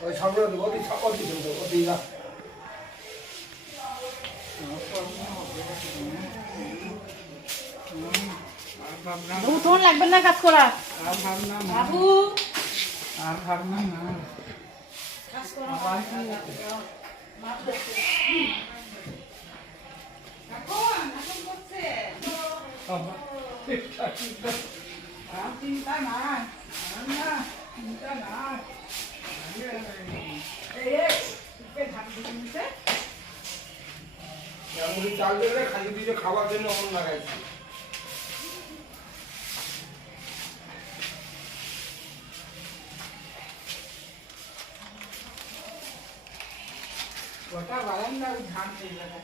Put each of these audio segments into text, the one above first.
ওই সামনে দেবো অতি দেবো অতি যা বাবু তোমার লাগবে না কাজ করা বাবু আর ভাবনা না কাজ করা চিন্তা নাই চিন্তা নাই চাল দেবে খালি দিয়ে খাওয়ার জন্য অন্য লাগাইছি ওটা বারান্দা ধান পেয়ে যাবে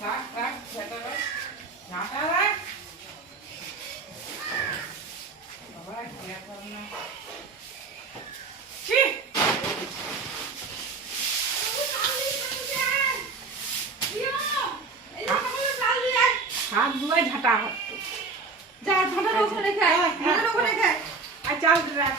রাখ রাখ সেটা রাখ ঝাঁটা রাখ বাবা খেলা কর না ছি হাত ধুয়ে ঝাঁটা যা ঝাঁটা ওখানে খায় ওখানে খায় আর চাল রাখ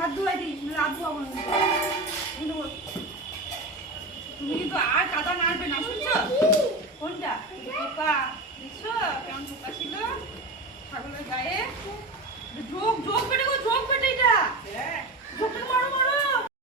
হাত ধুয়ে দিই রাত ধোয়াবো তুমি কিন্তু আর কাদা নাড়বে না শুনছো কোনটা পোকা দেখছো কেমন পোকা ছিল ছাগলের গায়ে ঝোঁক ঝোঁক